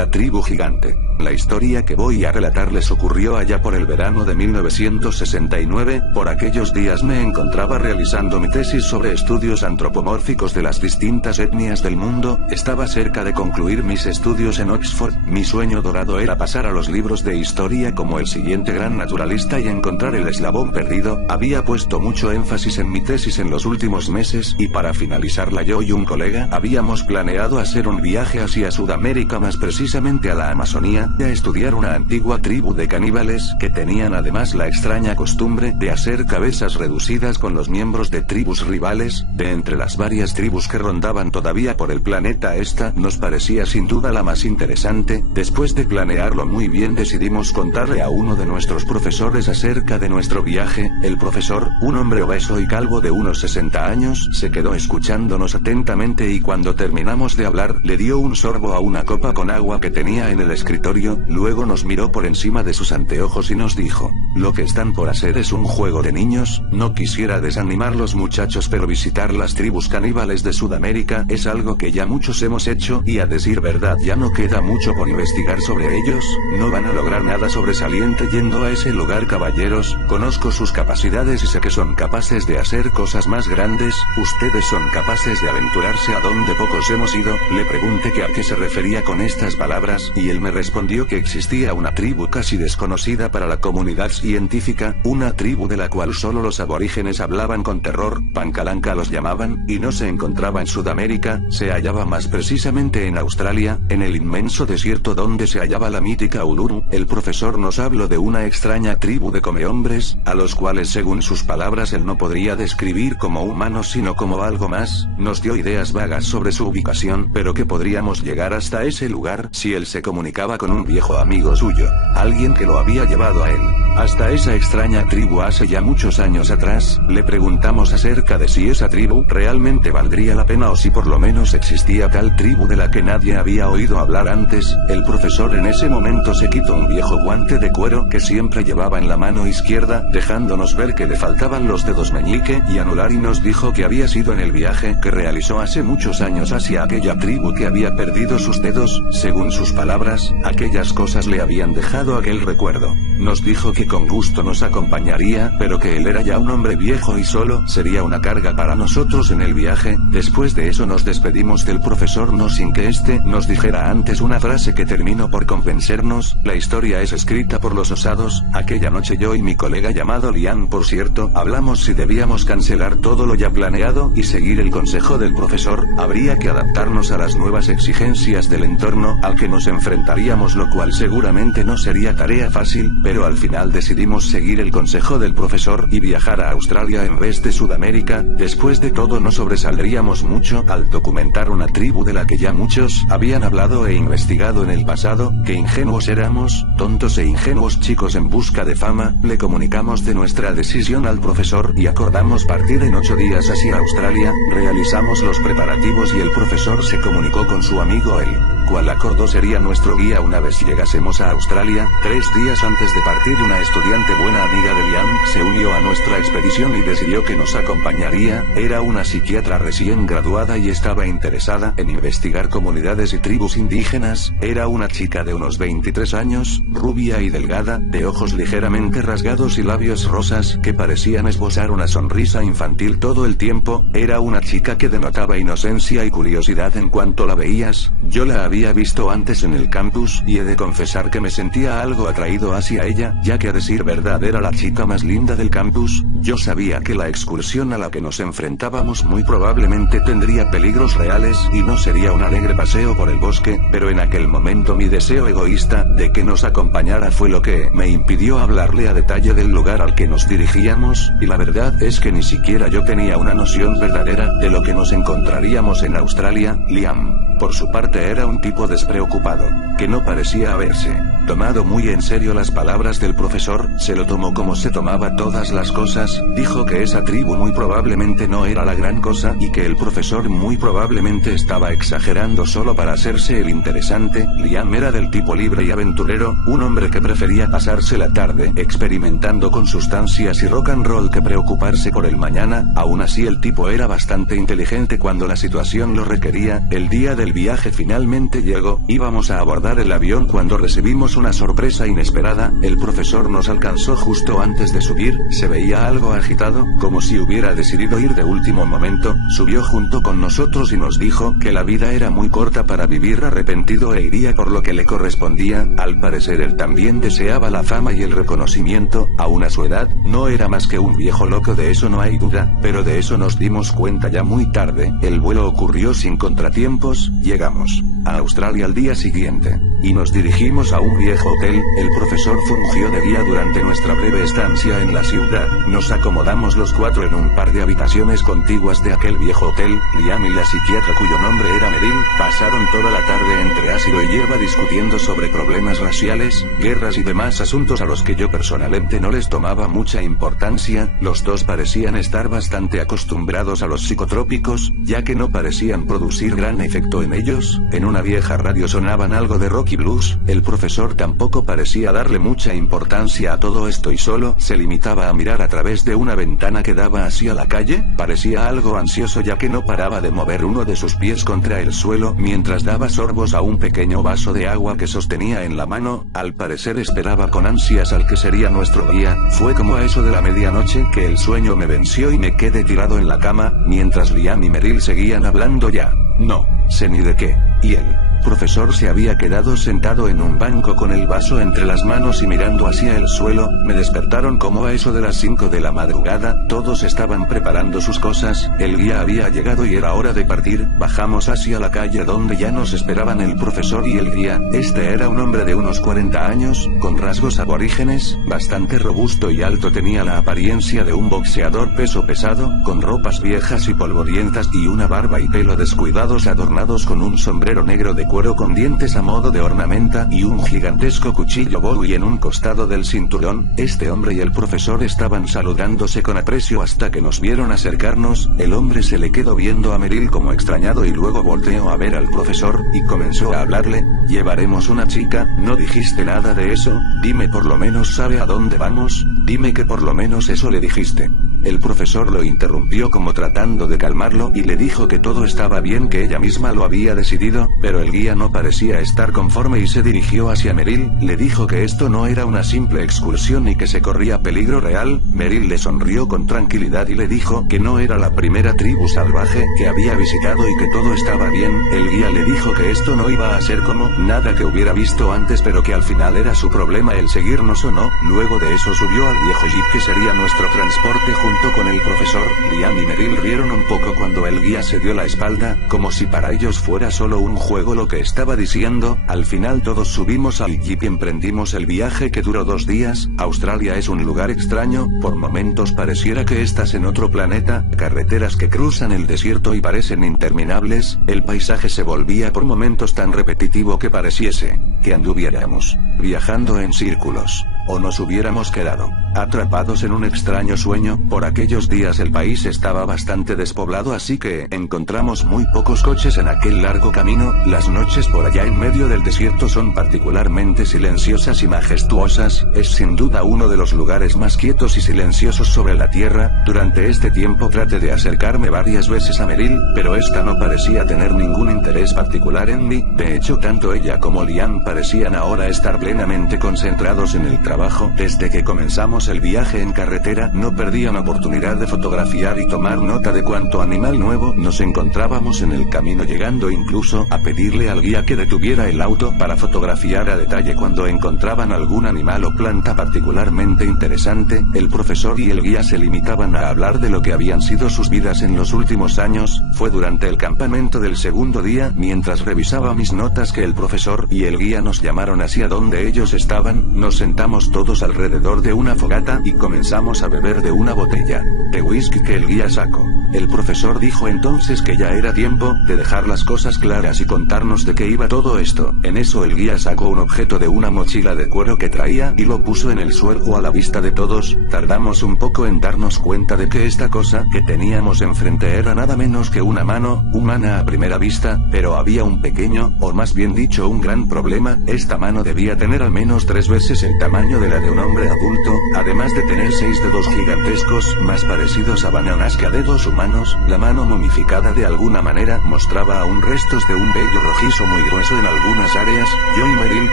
La tribu gigante. La historia que voy a relatarles ocurrió allá por el verano de 1969, por aquellos días me encontraba realizando mi tesis sobre estudios antropomórficos de las distintas etnias del mundo, estaba cerca de concluir mis estudios en Oxford, mi sueño dorado era pasar a los libros de historia como el siguiente gran naturalista y encontrar el eslabón perdido, había puesto mucho énfasis en mi tesis en los últimos meses y para finalizarla yo y un colega habíamos planeado hacer un viaje hacia Sudamérica, más precisamente a la Amazonía, a estudiar una antigua tribu de caníbales que tenían además la extraña costumbre de hacer cabezas reducidas con los miembros de tribus rivales. De entre las varias tribus que rondaban todavía por el planeta, esta nos parecía sin duda la más interesante. Después de planearlo muy bien decidimos contarle a uno de nuestros profesores acerca de nuestro viaje. El profesor, un hombre obeso y calvo de unos 60 años, se quedó escuchándonos atentamente y cuando terminamos de hablar le dio un sorbo a una copa con agua que tenía en el escritorio. Luego nos miró por encima de sus anteojos y nos dijo: lo que están por hacer es un juego de niños, no quisiera desanimar los muchachos, pero visitar las tribus caníbales de Sudamérica es algo que ya muchos hemos hecho y a decir verdad ya no queda mucho por investigar sobre ellos, no van a lograr nada sobresaliente yendo a ese lugar, caballeros, conozco sus capacidades y sé que son capaces de hacer cosas más grandes, ustedes son capaces de aventurarse a donde pocos hemos ido. Le pregunté que a qué se refería con estas palabras y él me respondió que existía una tribu casi desconocida para la comunidad científica, una tribu de la cual solo los aborígenes hablaban con terror, Pancalanca los llamaban, y no se encontraba en Sudamérica, se hallaba más precisamente en Australia, en el inmenso desierto donde se hallaba la mítica Uluru. El profesor nos habló de una extraña tribu de comehombres, a los cuales según sus palabras él no podría describir como humanos sino como algo más, nos dio ideas vagas sobre su ubicación, pero que podríamos llegar hasta ese lugar si él se comunicaba con un viejo amigo suyo, alguien que lo había llevado a él hasta esa extraña tribu hace ya muchos años atrás. Le preguntamos acerca de si esa tribu realmente valdría la pena o si por lo menos existía tal tribu de la que nadie había oído hablar antes. El profesor en ese momento se quitó un viejo guante de cuero que siempre llevaba en la mano izquierda, dejándonos ver que le faltaban los dedos meñique y anular, y nos dijo que había sido en el viaje que realizó hace muchos años hacia aquella tribu que había perdido sus dedos. Según sus palabras, aquellas cosas le habían dejado aquel recuerdo. Nos dijo que con gusto nos acompañaría, pero que él era ya un hombre viejo y solo sería una carga para nosotros en el viaje. Después de eso nos despedimos del profesor no sin que éste nos dijera antes una frase que terminó por convencernos: la historia es escrita por los osados. Aquella noche yo y mi colega llamado Liam, por cierto, hablamos si debíamos cancelar todo lo ya planeado y seguir el consejo del profesor. Habría que adaptarnos a las nuevas exigencias del entorno al que nos enfrentaríamos, lo cual seguramente no sería tarea fácil, pero al final decidimos seguir el consejo del profesor y viajar a Australia en vez de Sudamérica. Después de todo no sobresaldríamos mucho al documentar una tribu de la que ya muchos habían hablado e investigado en el pasado. Qué ingenuos éramos, tontos e ingenuos chicos en busca de fama. Le comunicamos de nuestra decisión al profesor y acordamos partir en 8 días hacia Australia. Realizamos los preparativos y el profesor se comunicó con su amigo el cual acordó sería nuestro guía una vez llegásemos a Australia. 3 días antes de partir, una estudiante buena amiga de Liam se unió a nuestra expedición y decidió que nos acompañaría. Era una psiquiatra recién graduada y estaba interesada en investigar comunidades y tribus indígenas. Era una chica de unos 23 años, rubia y delgada, de ojos ligeramente rasgados y labios rosas que parecían esbozar una sonrisa infantil todo el tiempo. Era una chica que denotaba inocencia y curiosidad en cuanto la veías. Yo la había visto antes en el campus y he de confesar que me sentía algo atraído hacia ella, ya que a decir verdad era la chica más linda del campus. Yo sabía que la excursión a la que nos enfrentábamos muy probablemente tendría peligros reales y no sería un alegre paseo por el bosque, pero en aquel momento mi deseo egoísta de que nos acompañara fue lo que me impidió hablarle a detalle del lugar al que nos dirigíamos, y la verdad es que ni siquiera yo tenía una noción verdadera de lo que nos encontraríamos en Australia. Liam, por su parte, era un tipo despreocupado, que no parecía haberse tomado muy en serio las palabras del profesor, se lo tomó como se tomaba todas las cosas, dijo que esa tribu muy probablemente no era la gran cosa y que el profesor muy probablemente estaba exagerando solo para hacerse el interesante. Liam era del tipo libre y aventurero, un hombre que prefería pasarse la tarde experimentando con sustancias y rock and roll que preocuparse por el mañana. Aún así el tipo era bastante inteligente cuando la situación lo requería. El día del viaje finalmente llegó, íbamos a abordar el avión cuando recibimos una sorpresa inesperada. El profesor nos alcanzó justo antes de subir, se veía algo agitado, como si hubiera decidido ir de último momento, subió junto con nosotros y nos dijo que la vida era muy corta para vivir arrepentido e iría por lo que le correspondía. Al parecer él también deseaba la fama y el reconocimiento, aún a su edad, no era más que un viejo loco, de eso no hay duda, pero de eso nos dimos cuenta ya muy tarde. El vuelo ocurrió sin contratiempos, llegamos a Australia al día siguiente, y nos dirigimos a un viejo hotel. El profesor fungió de guía durante nuestra breve estancia en la ciudad. Nos acomodamos los cuatro en un par de habitaciones contiguas de aquel viejo hotel. Liam y la psiquiatra, cuyo nombre era Meryl, pasaron toda la tarde entre ácido y hierba discutiendo sobre problemas raciales, guerras y demás asuntos a los que yo personalmente no les tomaba mucha importancia. Los dos parecían estar bastante acostumbrados a los psicotrópicos, ya que no parecían producir gran efecto en ellos. En una vieja radio sonaban algo de rock y blues. El profesor tampoco parecía darle mucha importancia a todo esto y solo se limitaba a mirar a través de una ventana que daba hacia la calle. Parecía algo ansioso ya que no paraba de mover uno de sus pies contra el suelo mientras daba sorbos a un pequeño vaso de agua que sostenía en la mano. Al parecer esperaba con ansias al que sería nuestro guía. Fue como a eso de la medianoche que el sueño me venció y me quedé tirado en la cama, mientras Liam y Meryl seguían hablando. Ya no sé ni de qué. Y el profesor se había quedado sentado en un banco con el vaso entre las manos y mirando hacia el suelo. Me despertaron como a eso de las 5 de la madrugada, todos estaban preparando sus cosas, el guía había llegado y era hora de partir. Bajamos hacia la calle donde ya nos esperaban el profesor y el guía. Este era un hombre de unos 40 años, con rasgos aborígenes, bastante robusto y alto, tenía la apariencia de un boxeador peso pesado, con ropas viejas y polvorientas y una barba y pelo descuidados adornados con un sombrero negro de cuero con dientes a modo de ornamenta y un gigantesco cuchillo Bowie en un costado del cinturón. Este hombre y el profesor estaban saludándose con aprecio hasta que nos vieron acercarnos. El hombre se le quedó viendo a Meryl como extrañado y luego volteó a ver al profesor y comenzó a hablarle. Llevaremos una chica, ¿no dijiste nada de eso? Dime, por lo menos sabe a dónde vamos, dime que por lo menos eso le dijiste. El profesor lo interrumpió como tratando de calmarlo y le dijo que todo estaba bien, que ella misma lo había decidido, pero el guía no parecía estar conforme y se dirigió hacia Meryl. Le dijo que esto no era una simple excursión y que se corría peligro real. Meryl le sonrió con tranquilidad y le dijo que no era la primera tribu salvaje que había visitado y que todo estaba bien. El guía le dijo que esto no iba a ser como nada que hubiera visto antes, pero que al final era su problema el seguirnos o no. Luego de eso subió al viejo jeep que sería nuestro transporte junto con el profesor. Liam y Meryl rieron un poco cuando el guía se dio la espalda, como si para ellos fuera solo un juego lo que estaba diciendo. Al final todos subimos al jeep y emprendimos el viaje que duró 2 días. Australia es un lugar extraño, por momentos pareciera que estás en otro planeta, carreteras que cruzan el desierto y parecen interminables. El paisaje se volvía por momentos tan repetitivo que pareciese que anduviéramos viajando en círculos, o nos hubiéramos quedado atrapados en un extraño sueño. Por aquellos días el país estaba bastante despoblado, así que encontramos muy pocos coches en aquel largo camino. Las noches por allá en medio del desierto son particularmente silenciosas y majestuosas. Es sin duda uno de los lugares más quietos y silenciosos sobre la tierra. Durante este tiempo traté de acercarme varias veces a Meryl, pero esta no parecía tener ningún interés particular en mí. De hecho, tanto ella como Liam parecían ahora estar plenamente concentrados en el trabajo. Desde que comenzamos el viaje en carretera, no perdían oportunidad de fotografiar y tomar nota de cuánto animal nuevo nos encontrábamos en el camino, llegando incluso a pedirle al guía que detuviera el auto para fotografiar a detalle cuando encontraban algún animal o planta particularmente interesante. El profesor y el guía se limitaban a hablar de lo que habían sido sus vidas en los últimos años. Fue durante el campamento del segundo día, mientras revisaba mis notas, que el profesor y el guía nos llamaron hacia donde ellos estaban. Nos sentamos todos alrededor de una fogata y comenzamos a beber de una botella de whisky que el guía sacó El profesor dijo entonces que ya era tiempo de dejar las cosas claras y contarnos de qué iba todo esto. En eso el guía sacó un objeto de una mochila de cuero que traía y lo puso en el suelo a la vista de todos. Tardamos un poco en darnos cuenta de que esta cosa que teníamos enfrente era nada menos que una mano humana a primera vista, pero había un pequeño, o más bien dicho un gran problema. Esta mano debía tener al menos 3 veces el tamaño de la de un hombre adulto, además de tener 6 dedos gigantescos, más parecidos a bananas que a dedos humanos. La mano momificada de alguna manera mostraba aún restos de un vello rojizo muy grueso en algunas áreas. Yo y Meryl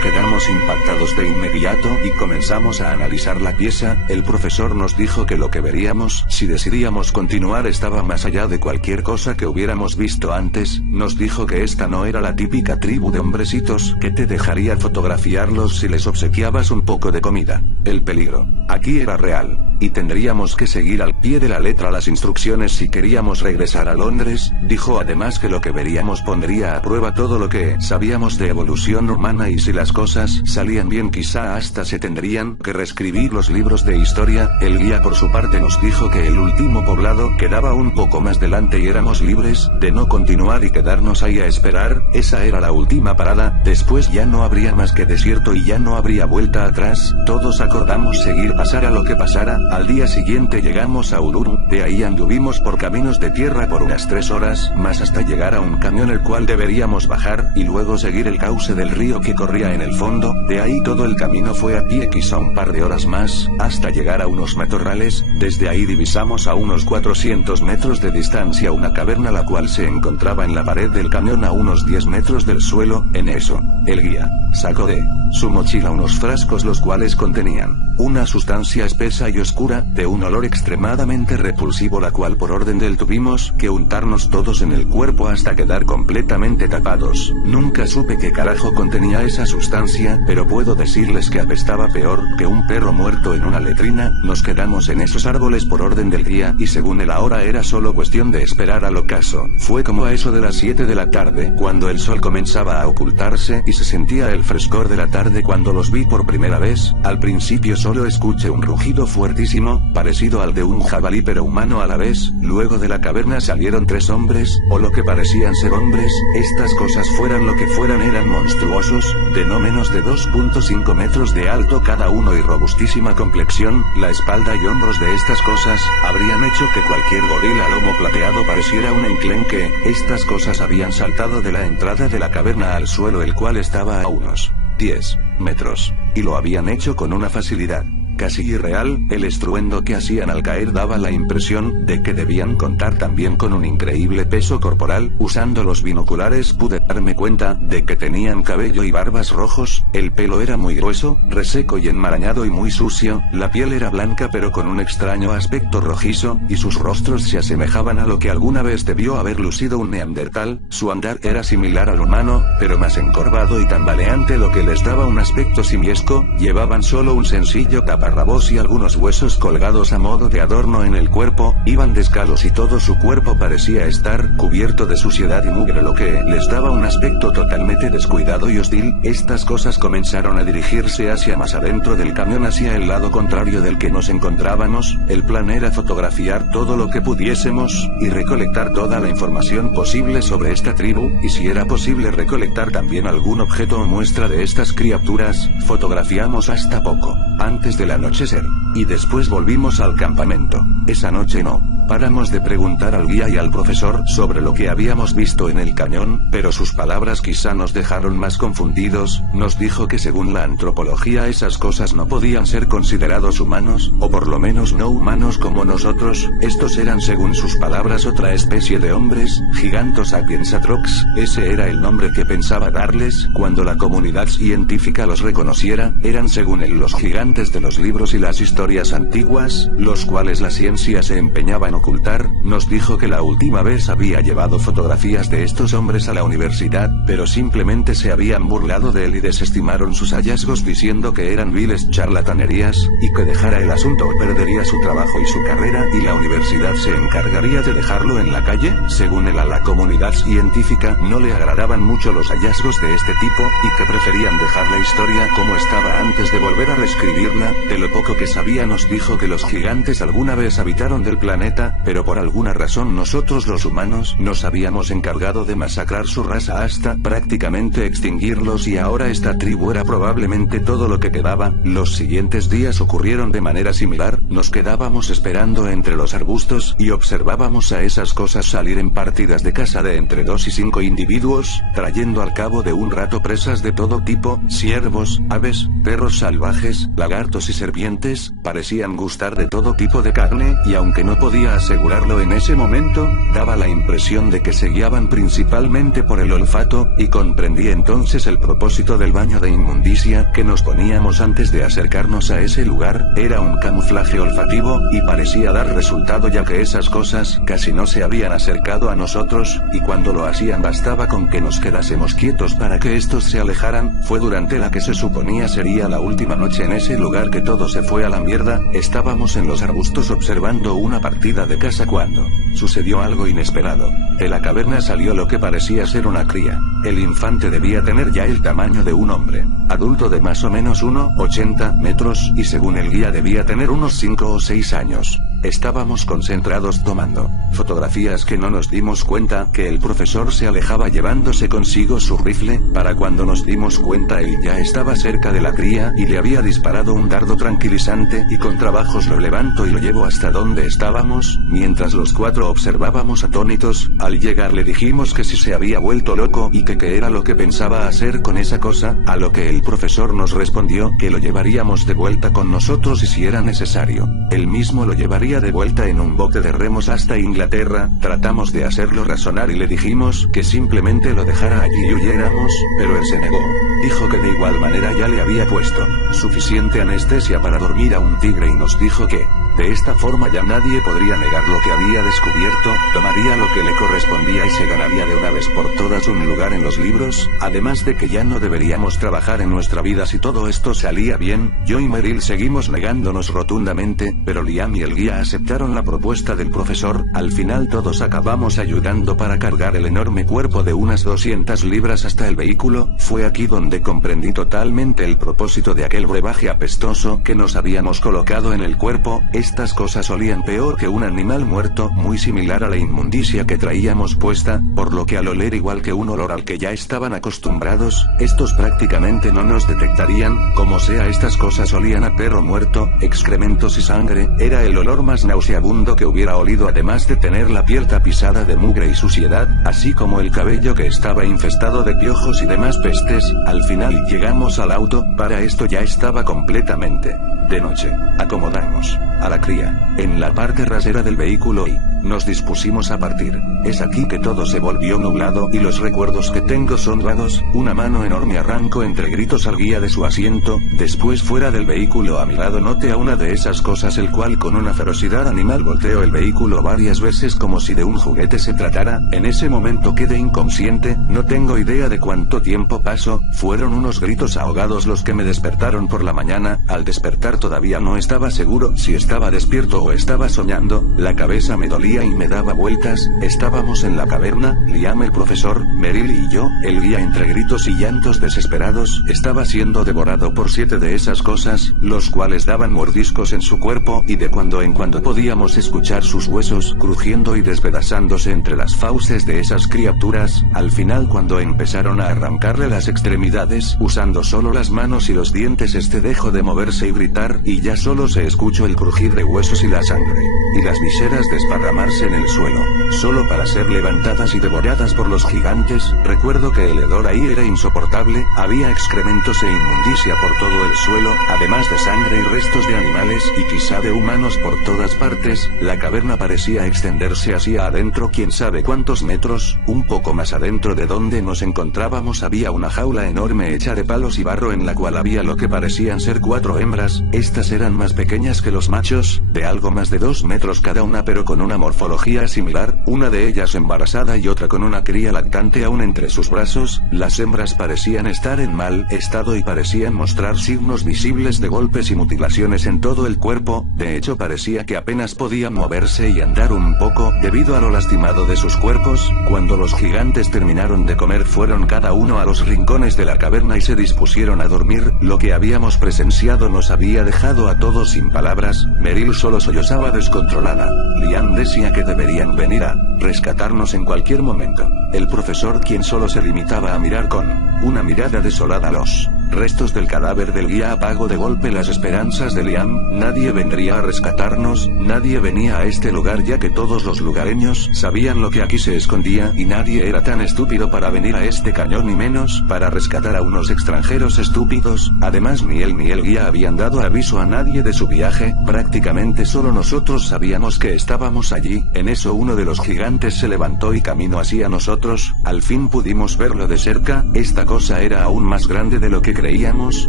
quedamos impactados de inmediato y comenzamos a analizar la pieza. El profesor nos dijo que lo que veríamos, si decidíamos continuar, estaba más allá de cualquier cosa que hubiéramos visto antes. Nos dijo que esta no era la típica tribu de hombrecitos que te dejaría fotografiarlos si les obsequiabas un poco de comida. El peligro aquí era real, y tendríamos que seguir al pie de la letra las instrucciones si queríamos regresar a Londres. Dijo además que lo que veríamos pondría a prueba todo lo que sabíamos de evolución humana, y si las cosas salían bien quizá hasta se tendrían que reescribir los libros de historia. El guía por su parte nos dijo que el último poblado quedaba un poco más delante y éramos libres de no continuar y quedarnos ahí a esperar. Esa era la última parada, después ya no habría más que desierto y ya no habría vuelta atrás. Todos acordamos seguir pasara lo que pasara. Al día siguiente llegamos a Uluru, de ahí anduvimos por caminos de tierra por unas 3 horas más hasta llegar a un camión el cual deberíamos bajar, y luego seguir el cauce del río que corría en el fondo. De ahí todo el camino fue a pie, quizá un par de horas más, hasta llegar a unos matorrales. Desde ahí divisamos a unos 400 metros de distancia una caverna la cual se encontraba en la pared del camión a unos 10 metros del suelo. En eso, el guía sacó de su mochila unos frascos los cuales contenían una sustancia espesa y oscura, de un olor extremadamente repulsivo, la cual por orden del tuvimos que untarnos todos en el cuerpo hasta quedar completamente tapados. Nunca supe qué carajo contenía esa sustancia, pero puedo decirles que apestaba peor que un perro muerto en una letrina. Nos quedamos en esos árboles por orden del guía, y según él ahora era solo cuestión de esperar al ocaso. Fue como a eso de las 7 de la tarde, cuando el sol comenzaba a ocultarse y se sentía el frescor de la tarde cuando los vi por primera vez. Al principio solo escuché un rugido fuertísimo, parecido al de un jabalí pero humano a la vez. Luego de la caverna salieron 3 hombres, o lo que parecían ser hombres. Estas cosas fueran lo que fueran eran monstruosos, de no menos de 2.5 metros de alto cada uno y robustísima complexión. La espalda y hombros de estas cosas habrían hecho que cualquier gorila a lomo plateado pareciera un enclenque. Estas cosas habían saltado de la entrada de la caverna al suelo, el cual estaba a unos 10 metros, y lo habían hecho con una facilidad casi irreal. El estruendo que hacían al caer daba la impresión de que debían contar también con un increíble peso corporal. Usando los binoculares pude darme cuenta de que tenían cabello y barbas rojos. El pelo era muy grueso, reseco y enmarañado y muy sucio. La piel era blanca pero con un extraño aspecto rojizo, y sus rostros se asemejaban a lo que alguna vez debió haber lucido un neandertal. Su andar era similar al humano, pero más encorvado y tambaleante, lo que les daba un aspecto simiesco. Llevaban solo un sencillo taparrabos y algunos huesos colgados a modo de adorno en el cuerpo. Iban descalzos y todo su cuerpo parecía estar cubierto de suciedad y mugre, lo que les daba un aspecto totalmente descuidado y hostil. Estas cosas comenzaron a dirigirse hacia más adentro del camión, hacia el lado contrario del que nos encontrábamos. El plan era fotografiar todo lo que pudiésemos y recolectar toda la información posible sobre esta tribu, y si era posible recolectar también algún objeto o muestra de estas criaturas. Fotografiamos hasta poco antes del anochecer, y después volvimos al campamento. Esa noche no paramos de preguntar al guía y al profesor sobre lo que habíamos visto en el cañón, pero sus palabras quizá nos dejaron más confundidos. Nos dijo que según la antropología esas cosas no podían ser considerados humanos, o por lo menos no humanos como nosotros. Estos eran, según sus palabras, otra especie de hombres, Gigantos sapiens atrox. Ese era el nombre que pensaba darles cuando la comunidad científica los reconociera. Eran, según él, los gigantes de los libros y las historias antiguas, los cuales la ciencia se empeñaba en ocultar. Nos dijo que la última vez había llevado fotografías de estos hombres a la universidad, pero simplemente se habían burlado de él y desestimaron sus hallazgos diciendo que eran viles charlatanerías, y que dejara el asunto o perdería su trabajo y su carrera, y la universidad se encargaría de dejarlo en la calle. Según él, a la comunidad científica no le agradaban mucho los hallazgos de este tipo, y que preferían dejar la historia como estaba antes de volver a reescribirla. De lo poco que sabía nos dijo que los gigantes alguna vez habitaron del planeta, pero por algún alguna razón nosotros los humanos nos habíamos encargado de masacrar su raza hasta prácticamente extinguirlos y ahora esta tribu era probablemente todo lo que quedaba. Los siguientes días ocurrieron de manera similar, nos quedábamos esperando entre los arbustos y observábamos a esas cosas salir en partidas de caza de entre 2 y 5 individuos, trayendo al cabo de un rato presas de todo tipo, ciervos, aves, perros salvajes, lagartos y serpientes, parecían gustar de todo tipo de carne, y aunque no podía asegurarlo en ese momento, daba la impresión de que se guiaban principalmente por el olfato, y comprendí entonces el propósito del baño de inmundicia que nos poníamos antes de acercarnos a ese lugar. Era un camuflaje olfativo, y parecía dar resultado ya que esas cosas casi no se habían acercado a nosotros, y cuando lo hacían bastaba con que nos quedásemos quietos para que estos se alejaran. Fue durante la que se suponía sería la última noche en ese lugar que todo se fue a la mierda. Estábamos en los arbustos observando una partida de caza cuando sucedió algo inesperado. De la caverna salió lo que parecía ser una cría. El infante debía tener ya el tamaño de un hombre adulto de más o menos 1,80 metros, y según el guía debía tener unos 5 o 6 años. Estábamos concentrados tomando fotografías que no nos dimos cuenta que el profesor se alejaba llevándose consigo su rifle. Para cuando nos dimos cuenta él ya estaba cerca de la cría y le había disparado un dardo tranquilizante, y con trabajos lo levanto y lo llevo hasta donde estábamos, mientras los 4 observábamos atónitos. Al llegar le dijimos que si se había vuelto loco y que qué era lo que pensaba hacer con esa cosa, a lo que el profesor nos respondió que lo llevaríamos de vuelta con nosotros y si era necesario, él mismo lo llevaría de vuelta en un bote de remos hasta Inglaterra. Tratamos de hacerlo razonar y le dijimos que simplemente lo dejara allí y huyéramos, pero él se negó. Dijo que de igual manera ya le había puesto suficiente anestesia para dormir a un tigre y nos dijo que de esta forma ya nadie podría negar lo que había descubierto, tomaría lo que le correspondía y se ganaría de una vez por todas un lugar en los libros, además de que ya no deberíamos trabajar en nuestra vida si todo esto salía bien. Yo y Meryl seguimos negándonos rotundamente, pero Liam y el guía aceptaron la propuesta del profesor. Al final todos acabamos ayudando para cargar el enorme cuerpo de unas 200 libras hasta el vehículo. Fue aquí donde comprendí totalmente el propósito de aquel brebaje apestoso que nos habíamos colocado en el cuerpo. Estas cosas olían peor que un animal muerto, muy similar a la inmundicia que traíamos puesta, por lo que al oler igual que un olor al que ya estaban acostumbrados, estos prácticamente no nos detectarían. Como sea, estas cosas olían a perro muerto, excrementos y sangre. Era el olor más nauseabundo que hubiera olido, además de tener la piel tapizada de mugre y suciedad, así como el cabello que estaba infestado de piojos y demás pestes. Al final llegamos al auto. Para esto ya estaba completamente de noche. Acomodamos a la cría en la parte trasera del vehículo y nos dispusimos a partir. Es aquí que todo se volvió nublado y los recuerdos que tengo son vagos. Una mano enorme arrancó entre gritos al guía de su asiento. Después, fuera del vehículo a mi lado, noté a una de esas cosas, el cual con una ferocidad animal volteó el vehículo varias veces como si de un juguete se tratara. En ese momento quedé inconsciente. No tengo idea de cuánto tiempo pasó. Fueron unos gritos ahogados los que me despertaron por la mañana. Al despertar todavía no estaba seguro si estaba despierto o estaba soñando. La cabeza me dolía y me daba vueltas. Estábamos en la caverna, Liam, el profesor, Meryl y yo. El guía, entre gritos y llantos desesperados, estaba siendo devorado por 7 de esas cosas, los cuales daban mordiscos en su cuerpo, y de cuando en cuando podíamos escuchar sus huesos crujiendo y despedazándose entre las fauces de esas criaturas. Al final, cuando empezaron a arrancarle las extremidades, usando solo las manos y los dientes, dejó de moverse y gritar, y ya solo se escuchó el crujir de huesos y la sangre y las viseras desparramarse en el suelo, solo para ser levantadas y devoradas por los gigantes. Recuerdo que el hedor ahí era insoportable. Había excrementos e inmundicia por todo el suelo, además de sangre y restos de animales y quizá de humanos por todas partes. La caverna parecía extenderse hacia adentro, quién sabe cuántos metros. Un poco más adentro de donde nos encontrábamos había una jaula enorme hecha de palos y barro, en la cual había lo que parecían ser 4 hembras. Estas eran más pequeñas que los machos, de algo más de 2 metros cada una, pero con una morfología similar, una de ellas embarazada y otra con una cría lactante aún entre sus brazos. Las hembras parecían estar en mal estado y parecían mostrar signos visibles de golpes y mutilaciones en todo el cuerpo. De hecho, parecía que apenas podían moverse y andar un poco, debido a lo lastimado de sus cuerpos. Cuando los gigantes terminaron de comer, fueron cada uno a los rincones de la caverna y se dispusieron a dormir. Lo que habíamos presenciado nos había dejado a todos sin palabras. Meryl solo sollozaba descontrolada. Liam decía que deberían venir a rescatarnos en cualquier momento. El profesor, quien solo se limitaba a mirar con una mirada desolada los restos del cadáver del guía, apagó de golpe las esperanzas de Liam. Nadie vendría a rescatarnos, nadie venía a este lugar, ya que todos los lugareños sabían lo que aquí se escondía, y nadie era tan estúpido para venir a este cañón, ni menos para rescatar a unos extranjeros estúpidos. Además, ni él ni el guía habían dado aviso a nadie de su viaje. Prácticamente solo nosotros sabíamos que estábamos allí. En eso uno de los gigantes se levantó y caminó hacia nosotros. Al fin pudimos verlo de cerca. Esta cosa era aún más grande de lo que creíamos,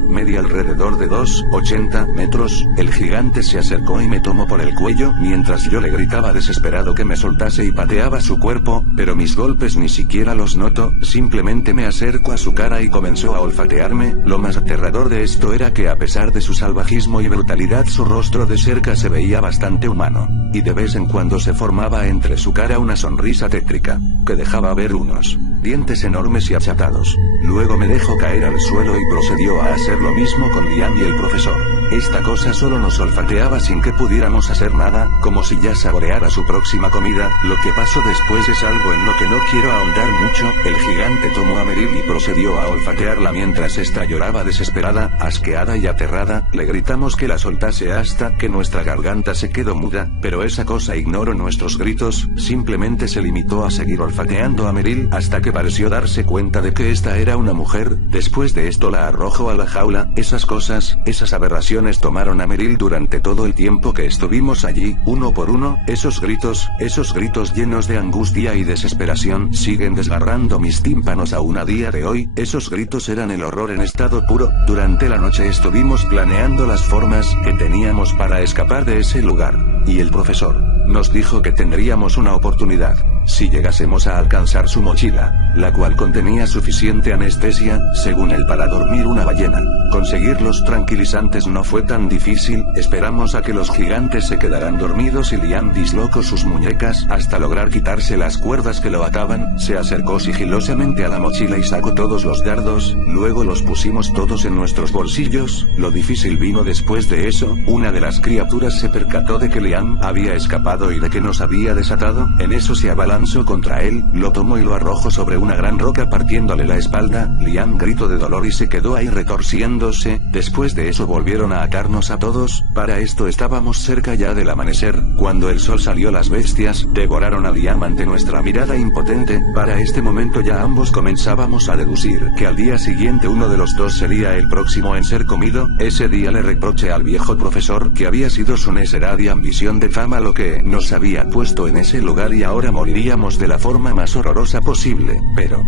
medía alrededor de 2,80 metros. El gigante se acercó y me tomó por el cuello, mientras yo le gritaba desesperado que me soltase y pateaba su cuerpo, pero mis golpes ni siquiera los notó. Simplemente me acercó a su cara y comenzó a olfatearme. Lo más aterrador de esto era que, a pesar de su salvajismo y brutalidad, su rostro de cerca se veía bastante humano, y de vez en cuando se formaba entre su cara una sonrisa tétrica, que dejaba ver unos dientes enormes y achatados. Luego me dejó caer al suelo y procedió a hacer lo mismo con Liam y el profesor. Esta cosa solo nos olfateaba sin que pudiéramos hacer nada, como si ya saboreara su próxima comida. Lo que pasó después es algo en lo que no quiero ahondar mucho. El gigante tomó a Meryl y procedió a olfatearla mientras esta lloraba desesperada, asqueada y aterrada. Le gritamos que la soltase hasta que nuestra garganta se quedó muda, pero esa cosa ignoró nuestros gritos, simplemente se limitó a seguir olfateando a Meryl hasta que pareció darse cuenta de que esta era una mujer. Después de esto la arrojó a la jaula. Esas cosas, esas aberraciones tomaron a Meryl durante todo el tiempo que estuvimos allí, uno por uno. Esos gritos llenos de angustia y desesperación siguen desgarrando mis tímpanos aún a día de hoy. Esos gritos eran el horror en estado puro. Durante la noche estuvimos planeando las formas que teníamos para escapar de ese lugar, y el profesor nos dijo que tendríamos una oportunidad si llegásemos a alcanzar su mochila, la cual contenía suficiente anestesia, según él, para dormir una ballena. Conseguir los tranquilizantes no fue tan difícil. Esperamos a que los gigantes se quedaran dormidos y Liam dislocó sus muñecas hasta lograr quitarse las cuerdas que lo ataban. Se acercó sigilosamente a la mochila y sacó todos los dardos. Luego los pusimos todos en nuestros bolsillos. Lo difícil vino después de eso. Una de las criaturas se percató de que Liam había escapado y de que nos había desatado. En eso se abalanzó contra él, lo tomó y lo arrojó sobre una gran roca, partiéndole la espalda. Liam gritó de dolor y se quedó ahí retorciéndose. Después de eso volvieron a atarnos a todos. Para esto estábamos cerca ya del amanecer. Cuando el sol salió, las bestias devoraron a Liam ante nuestra mirada impotente. Para este momento ya ambos comenzábamos a deducir que al día siguiente uno de los dos sería el próximo en ser comido. Ese día le reproché al viejo profesor que había sido su necesidad y ambición de fama lo que nos había puesto en ese lugar, y ahora moriríamos de la forma más horrorosa posible. Pero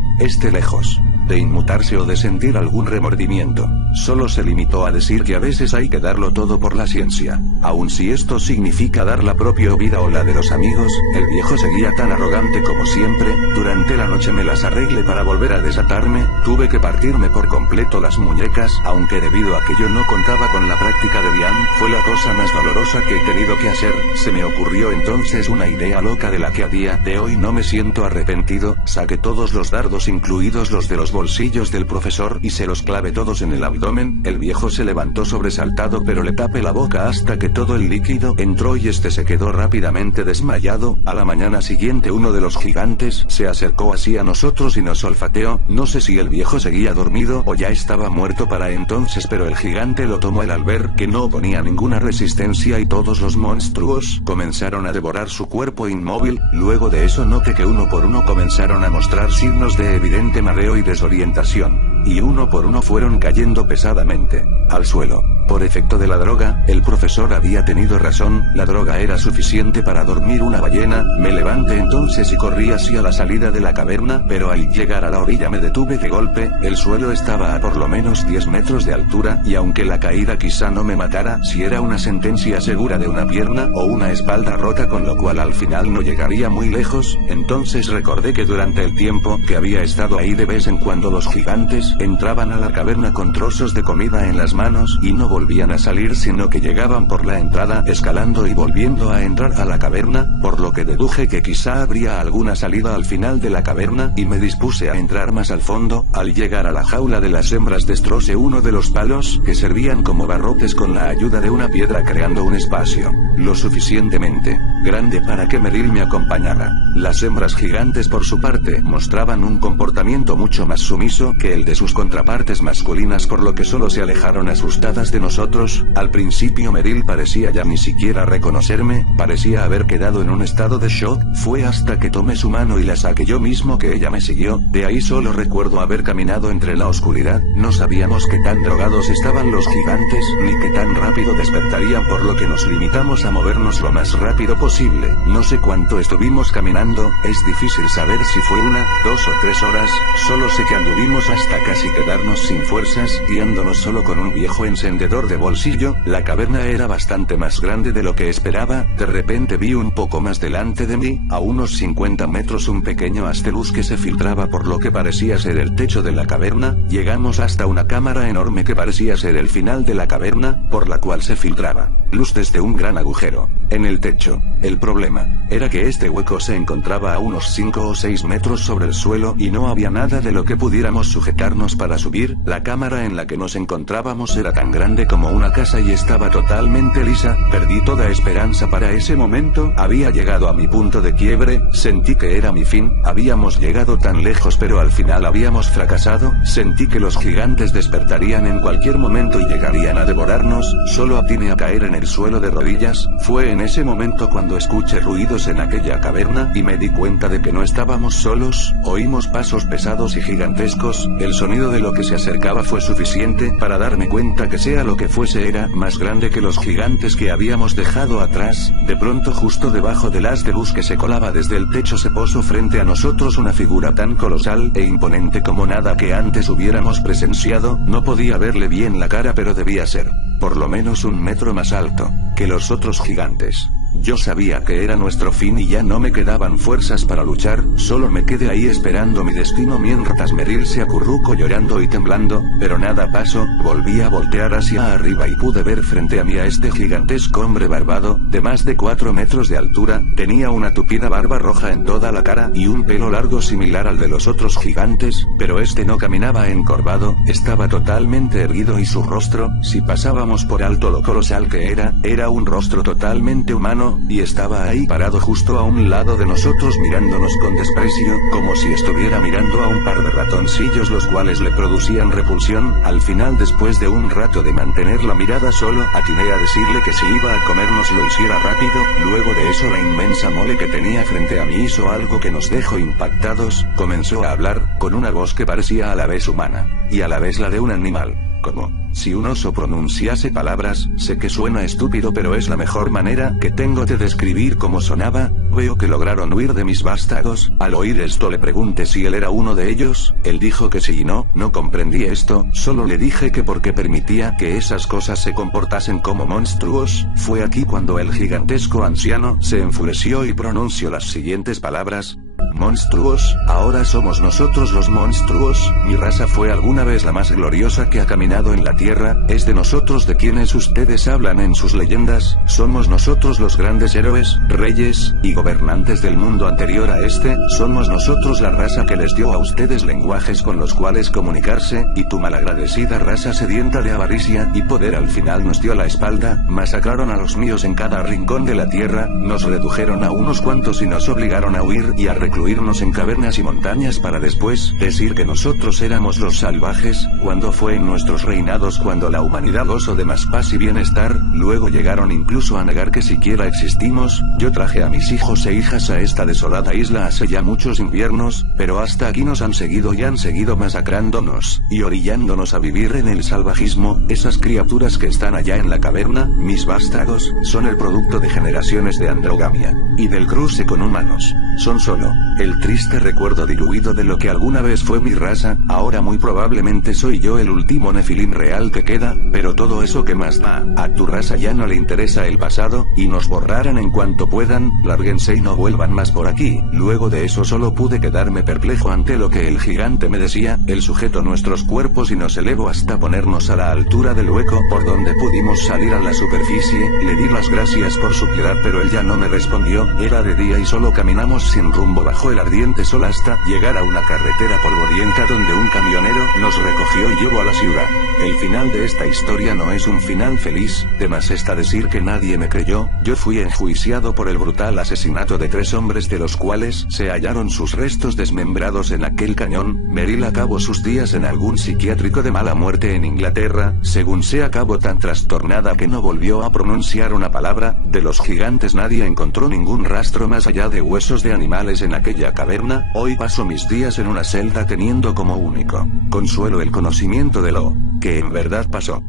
lejos de inmutarse o de sentir algún remordimiento, solo se limitó a decir que a veces hay que darlo todo por la ciencia, aun si esto significa dar la propia vida o la de los amigos. El viejo seguía tan arrogante como siempre. Durante la noche me las arreglé para volver a desatarme. Tuve que partirme por completo las muñecas, aunque debido a que yo no contaba con la práctica de Liam, fue la cosa más dolorosa que he tenido que hacer. Se me ocurrió entonces una idea loca de la que a día de hoy no me siento arrepentido. Saqué todos los dardos, incluidos los de los bolsillos del profesor, y se los clavé todos en el abdomen. El viejo se levantó sobresaltado, pero le tapé la boca hasta que todo el líquido entró y este se quedó rápidamente desmayado. A la mañana siguiente uno de los gigantes se acercó hacia nosotros y nos olfateó. No sé si el viejo seguía dormido o ya estaba muerto para entonces, pero el gigante lo tomó al ver que no oponía ninguna resistencia, y todos los monstruos comenzaron a devorar su cuerpo inmóvil. Luego de eso noté que uno por uno comenzaron a mostrar signos de evidente mareo y desorientación, y uno por uno fueron cayendo pesadamente al suelo. Por efecto de la droga, el profesor había tenido razón, la droga era suficiente para dormir una ballena. Me levanté entonces y corrí hacia la salida de la caverna, pero al llegar a la orilla me detuve de golpe. El suelo estaba a por lo menos 10 metros de altura, y aunque la caída quizá no me matara, si era una sentencia segura de una pierna o una espalda rota, con lo cual al final no llegaría muy lejos. Entonces recordé que durante el tiempo que había estado ahí de vez en cuando cuando los gigantes entraban a la caverna con trozos de comida en las manos y no volvían a salir sino que llegaban por la entrada escalando y volviendo a entrar a la caverna, por lo que deduje que quizá habría alguna salida al final de la caverna y me dispuse a entrar más al fondo. Al llegar a la jaula de las hembras destrocé uno de los palos que servían como barrotes con la ayuda de una piedra creando un espacio lo suficientemente grande para que Meryl me acompañara. Las hembras gigantes por su parte mostraban un comportamiento mucho más sumiso que el de sus contrapartes masculinas, por lo que solo se alejaron asustadas de nosotros. Al principio Meryl parecía ya ni siquiera reconocerme, parecía haber quedado en un estado de shock. Fue hasta que tomé su mano y la saqué yo mismo que ella me siguió. De ahí solo recuerdo haber caminado entre la oscuridad. No sabíamos qué tan drogados estaban los gigantes ni qué tan rápido despertarían, por lo que nos limitamos a movernos lo más rápido posible. No sé cuánto estuvimos caminando, es difícil saber si fue 1, 2 o 3 horas, solo sé que anduvimos hasta casi quedarnos sin fuerzas, guiándonos solo con un viejo encendedor de bolsillo. La caverna era bastante más grande de lo que esperaba. De repente vi un poco más delante de mí, a unos 50 metros, un pequeño haz de luz que se filtraba por lo que parecía ser el techo de la caverna. Llegamos hasta una cámara enorme que parecía ser el final de la caverna, por la cual se filtraba luz desde un gran agujero en el techo. El problema era que este hueco se encontraba a unos 5 o 6 metros sobre el suelo y no había nada de lo que pudiéramos sujetarnos para subir. La cámara en la que nos encontrábamos era tan grande como una casa y estaba totalmente lisa. Perdí toda esperanza para ese momento. Había llegado a mi punto de quiebre, sentí que era mi fin. Habíamos llegado tan lejos pero al final habíamos fracasado. Sentí que los gigantes despertarían en cualquier momento y llegarían a devorarnos. Solo atiné a caer en el suelo de rodillas. Fue en ese momento cuando escuché ruidos en aquella caverna y me di cuenta de que no estábamos solos. Oímos pasos pesados y gigantescos. El sonido de lo que se acercaba fue suficiente para darme cuenta que sea lo que fuese era más grande que los gigantes que habíamos dejado atrás. De pronto, justo debajo del haz de luz que se colaba desde el techo, se posó frente a nosotros una figura tan colosal e imponente como nada que antes hubiéramos presenciado. No podía verle bien la cara, pero debía ser por lo menos 1 metro más alto que los otros gigantes. Yo sabía que era nuestro fin y ya no me quedaban fuerzas para luchar. Solo me quedé ahí esperando mi destino mientras Meryl se acurrucó llorando y temblando, pero nada pasó. Volví a voltear hacia arriba y pude ver frente a mí a este gigantesco hombre barbado, de más de 4 metros de altura. Tenía una tupida barba roja en toda la cara y un pelo largo similar al de los otros gigantes, pero este no caminaba encorvado, estaba totalmente erguido y su rostro, si pasábamos por alto lo colosal que era un rostro totalmente humano, y estaba ahí parado justo a un lado de nosotros mirándonos con desprecio, como si estuviera mirando a un par de ratoncillos los cuales le producían repulsión. Al final, después de un rato de mantener la mirada, solo atiné a decirle que si iba a comernos lo hiciera rápido. Luego de eso, la inmensa mole que tenía frente a mí hizo algo que nos dejó impactados. Comenzó a hablar, con una voz que parecía a la vez humana y a la vez la de un animal, como si un oso pronunciase palabras. Sé que suena estúpido, pero es la mejor manera que tengo de describir cómo sonaba. Veo que lograron huir de mis vástagos. Al oír esto le pregunté si él era uno de ellos. Él dijo que sí y no comprendí esto. Solo le dije que porque permitía que esas cosas se comportasen como monstruos. Fue aquí cuando el gigantesco anciano se enfureció y pronunció las siguientes palabras: monstruos, ahora somos nosotros los monstruos. Mi raza fue alguna vez la más gloriosa que ha caminado en la tierra. Es de nosotros de quienes ustedes hablan en sus leyendas. Somos nosotros los grandes héroes, reyes y gobernantes del mundo anterior a este. Somos nosotros la raza que les dio a ustedes lenguajes con los cuales comunicarse, y tu malagradecida raza sedienta de avaricia y poder al final nos dio la espalda. Masacraron a los míos en cada rincón de la tierra, nos redujeron a unos cuantos y nos obligaron a huir y a recluirnos en cavernas y montañas para después decir que nosotros éramos los salvajes. Cuando fue en nuestros reinados cuando la humanidad gozó de más paz y bienestar. Luego llegaron incluso a negar que siquiera existimos. Yo traje a mis hijos e hijas a esta desolada isla hace ya muchos inviernos, pero hasta aquí nos han seguido y han seguido masacrándonos y orillándonos a vivir en el salvajismo. Esas criaturas que están allá en la caverna, mis vástagos, son el producto de generaciones de androgamia y del cruce con humanos. Son solo El triste recuerdo diluido de lo que alguna vez fue mi raza, ahora muy probablemente soy yo el último Nefilim real que queda, pero todo eso que más da, a tu raza ya no le interesa el pasado, y nos borrarán en cuanto puedan, lárguense y no vuelvan más por aquí. Luego de eso solo pude quedarme perplejo ante lo que el gigante me decía, él sujetó nuestros cuerpos y nos elevó hasta ponernos a la altura del hueco por donde pudimos salir a la superficie, le di las gracias por su piedad pero él ya no me respondió, era de día y solo caminamos sin rumbo bajo el ardiente sol hasta llegar a una carretera polvorienta donde un camionero nos recogió y llevó a la ciudad. El final de esta historia no es un final feliz, de más está decir que nadie me creyó, yo fui enjuiciado por el brutal asesinato de 3 hombres de los cuales se hallaron sus restos desmembrados en aquel cañón. Meryl acabó sus días en algún psiquiátrico de mala muerte en Inglaterra, según se acabó tan trastornada que no volvió a pronunciar una palabra. De los gigantes nadie encontró ningún rastro más allá de huesos de animales en aquella caverna. Hoy paso mis días en una celda teniendo como único consuelo el conocimiento de lo que en verdad pasó.